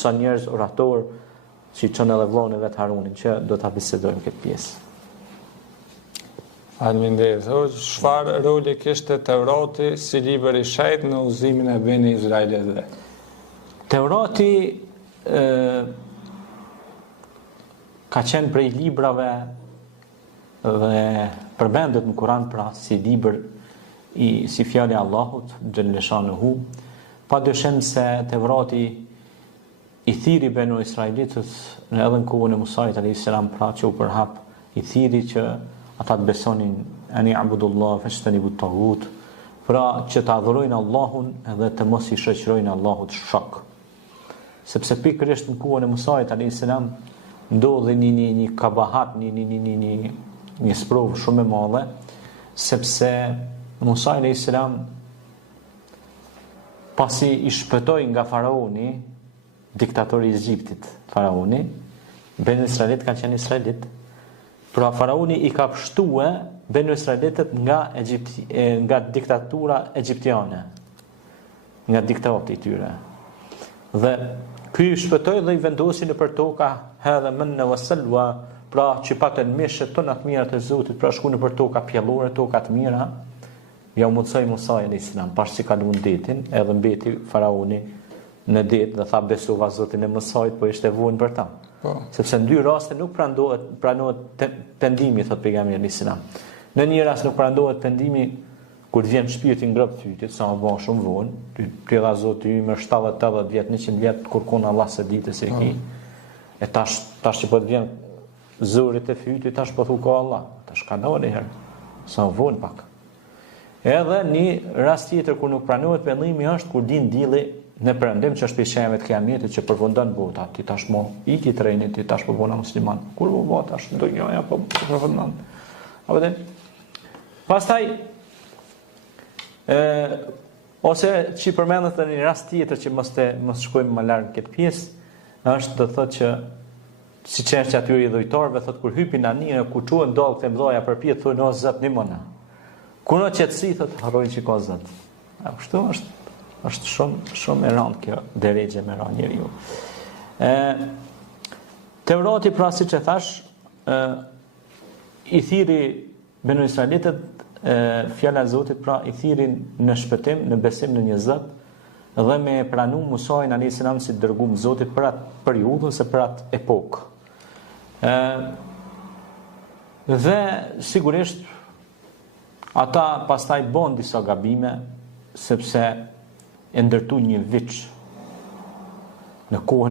sa njerëz orator që i çon edhe vllon e vet Harunin që do ta bisedojmë këtë pjesë. Faleminderit. Çfarë roli kishte Tevrati si libër i shejt në udhëzimin e Beni Izraelitëve? Tevrati ka qenë prej librave dhe përmendet në Kur'an pra si libër si fjali Allahut xhaleshanuhu. Padyshim se Tevrati i thiri Benu Israelitët në edhe në kohën e Musait alayhis salam pra që u përhap i thiri që ata të besonin ani abudullah fashtanibu tagut, pra që të adhurojnë Allahun edhe të mos i shoqërojnë Allahut shok. Sepse pikërisht në kohën e Musait alayhis salam ndodhi një kabahat, një sprovë shumë e madhe, sepse Musa alayhis salam pasi i shpëtoi nga faraoni, diktatori i Egjiptit, faraoni, Benu Israelit kanë qenë Israelit, pra faraoni i ka pështue Benu Israelitët nga diktatura egjiptiane, nga diktati i tyre. Dhe ky i shpëtoi dhe i vendosi nëpër toka hadha manna wa salwa, pra që patën mishët tona të mira të Zotit, pra shku nëpër toka pjellore, toka të mira, ja u mundsoi Musa alayhis salam, pas që kalon detin, edhe mbeti faraoni në det dhe tha besova Zotin e Musait, po ishte vuajn për ta. Sepse në dy raste nuk pranohet pendimi, thot pejgamberi alayhis salam. Në një rast nuk pranohet pendimi kur vjen shpirti ngroht fytit, sa më bën shumë vonë, ti dha Zoti më 70-80 vjet, 100 vjet kurkon Allah se ditë se ki. E tash që po të vjen zorit e fytit, tash po thu ka Allah. Tash ka ndonjë herë. Sa vonë pak. Edhe një rast tjetër kur nuk pranohet pendimi është kur din dielli në perëndim që është peshave të kiametit që përfundon bota. Ti tashmë iki trenit, ti tash po bona musliman. Kur u bë tash do joja po përfundon. A vjen? Pastaj ose që përmendet në një rast tjetër që mos shkojmë më larg këtë pjesë, është të thotë që si çështja aty i dhujtarëve, thotë kur hypin anije, ku çuan dallë të mëdha përpjet thonë o Zot nimona. Kur në qetësi thotë harrojnë që ka Zot. Kështu është shumë e rëndë kjo drejtë me ran njeriu. Tevrati pra siç e thash, i thiri Benu Israelitët fjala e Zotit, pra i thirin në shpëtim, në besim në një Zot dhe me pranu Musain alayhis salam si dërguar Zotit për atë periudhë ose për atë epokë. Dhe sigurisht ata pastaj bën disa gabime sepse e ndërtu një viç në kohën